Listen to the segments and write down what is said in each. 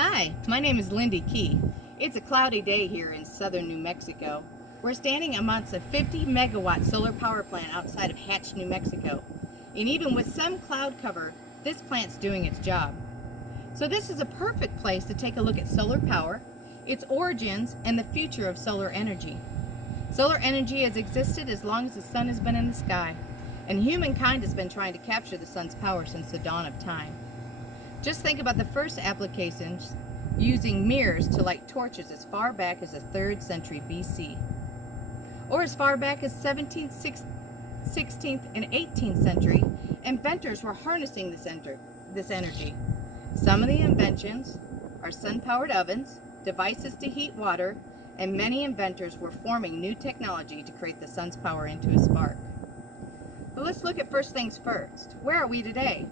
Hi, my name is Lindy Key. It's a cloudy day here in southern New Mexico. We're standing amongst a 50 megawatt solar power plant outside of Hatch, New Mexico. And even with some cloud cover, this plant's doing its job. So this is a perfect place to take a look at solar power, its origins, and the future of solar energy. Solar energy has existed as long as the sun has been in the sky, and humankind has been trying to capture the sun's power since the dawn of time. Just think about the first applications using mirrors to light torches as far back as the 3rd century BC, or as far back as 17th, 16th, and 18th century. Inventors were harnessing this energy. Some of the inventions are sun-powered ovens, devices to heat water, and many inventors were forming new technology to create the sun's power into a spark. But let's look at first things first. Where are we today?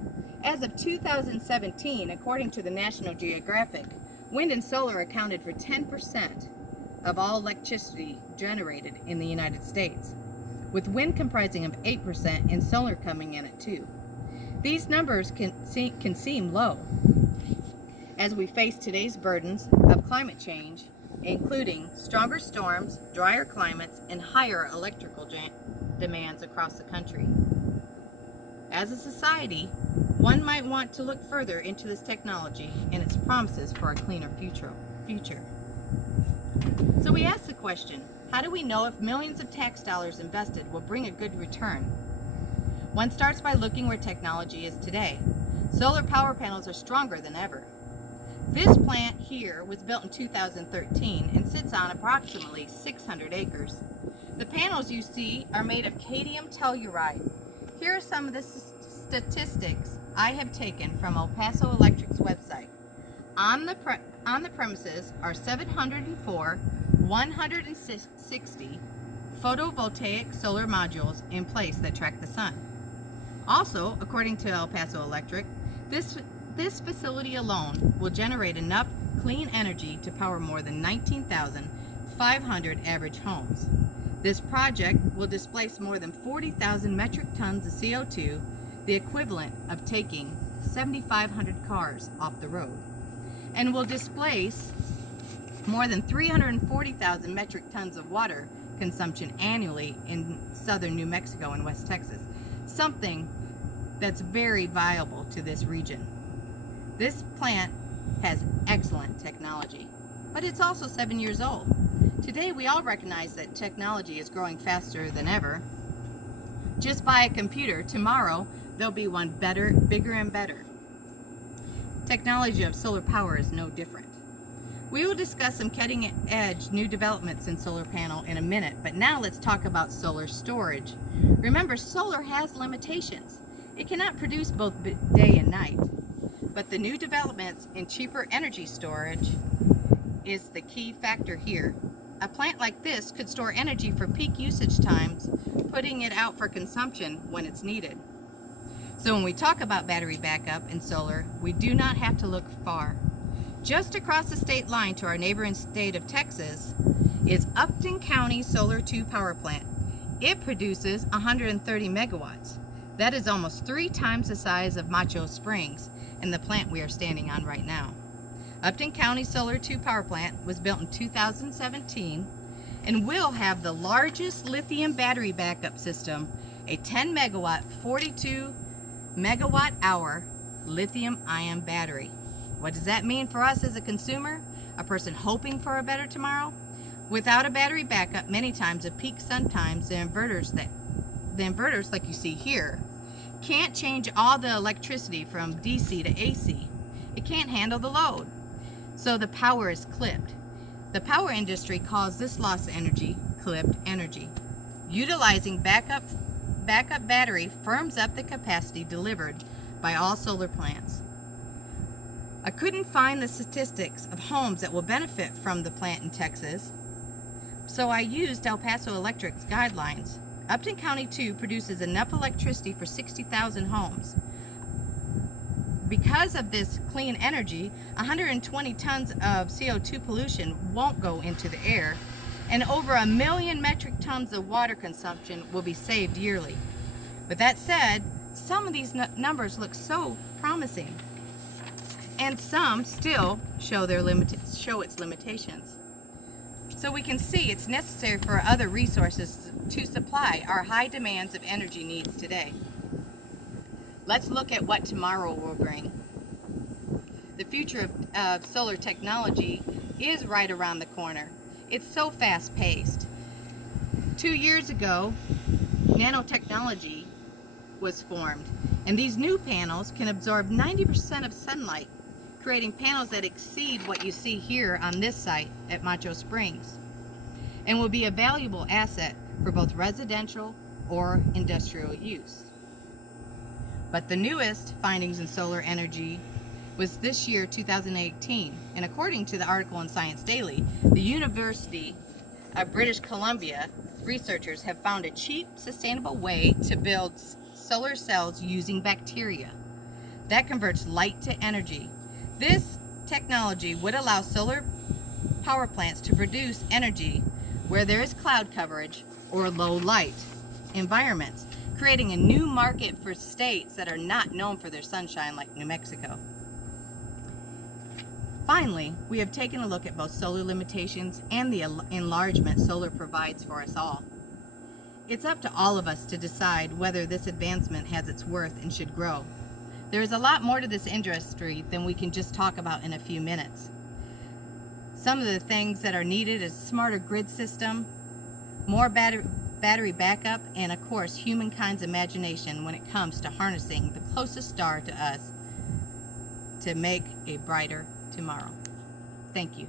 As of 2017, according to the National Geographic, wind and solar accounted for 10% of all electricity generated in the United States, with wind comprising of 8% and solar coming in at 2%. These numbers can seem low as we face today's burdens of climate change, including stronger storms, drier climates, and higher electrical demands across the country. As a society, one might want to look further into this technology and its promises for a cleaner future. So we ask the question, how do we know if millions of tax dollars invested will bring a good return? One starts by looking where technology is today. Solar power panels are stronger than ever. This plant here was built in 2013 and sits on approximately 600 acres. The panels you see are made of cadmium telluride. Here are some of the statistics I have taken from El Paso Electric's website. On the premises are 704 160 photovoltaic solar modules in place that track the sun. Also, according to El Paso Electric, this facility alone will generate enough clean energy to power more than 19,500 average homes. This project will displace more than 40,000 metric tons of CO2, the equivalent of taking 7,500 cars off the road, and will displace more than 340,000 metric tons of water consumption annually in southern New Mexico and West Texas, something that's very viable to this region. This plant has excellent technology, but it's also 7 years old. Today, we all recognize that technology is growing faster than ever. Just buy a computer. Tomorrow, there'll be one better, bigger, and better. Technology of solar power is no different. We will discuss some cutting-edge new developments in solar panel in a minute, but now let's talk about solar storage. Remember, solar has limitations. It cannot produce both day and night, but the new developments in cheaper energy storage is the key factor here. A plant like this could store energy for peak usage times, putting it out for consumption when it's needed. So when we talk about battery backup and solar, we do not have to look far. Just across the state line to our neighboring state of Texas is Upton County Solar 2 power plant. It produces 130 megawatts. That is almost 3 times the size of Macho Springs and the plant we are standing on right now. Upton County Solar 2 power plant was built in 2017 and will have the largest lithium battery backup system, a 10 megawatt, 42 megawatt hour lithium ion battery. What does that mean for us as a consumer, a person hoping for a better tomorrow? Without a battery backup, many times at peak sun times, the inverters like you see here can't change all the electricity from DC to AC. It can't handle the load. So the power is clipped. The power industry calls this loss of energy clipped energy. Utilizing backup battery firms up the capacity delivered by all solar plants. I couldn't find the statistics of homes that will benefit from the plant in Texas, so I used El Paso Electric's guidelines. Upton County 2 produces enough electricity for 60,000 homes. Because of this clean energy, 120 tons of CO2 pollution won't go into the air, and over 1 million metric tons of water consumption will be saved yearly. But that said, some of these numbers look so promising. and some still show its limitations. So we can see it's necessary for other resources to supply our high demands of energy needs today. Let's look at what tomorrow will bring. The future of solar technology is right around the corner. It's so fast-paced. 2 years ago, nanotechnology was formed, and these new panels can absorb 90% of sunlight, creating panels that exceed what you see here on this site at Macho Springs, and will be a valuable asset for both residential or industrial use. But the newest findings in solar energy was this year, 2018, and according to the article in Science Daily, the University of British Columbia researchers have found a cheap, sustainable way to build solar cells using bacteria that converts light to energy. This technology would allow solar power plants to produce energy where there is cloud coverage or low light environments, creating a new market for states that are not known for their sunshine like New Mexico. Finally, we have taken a look at both solar limitations and the enlargement solar provides for us all. It's up to all of us to decide whether this advancement has its worth and should grow. There is a lot more to this industry than we can just talk about in a few minutes. Some of the things that are needed is smarter grid system, more battery backup, and of course, humankind's imagination when it comes to harnessing the closest star to us to make a brighter tomorrow. Thank you.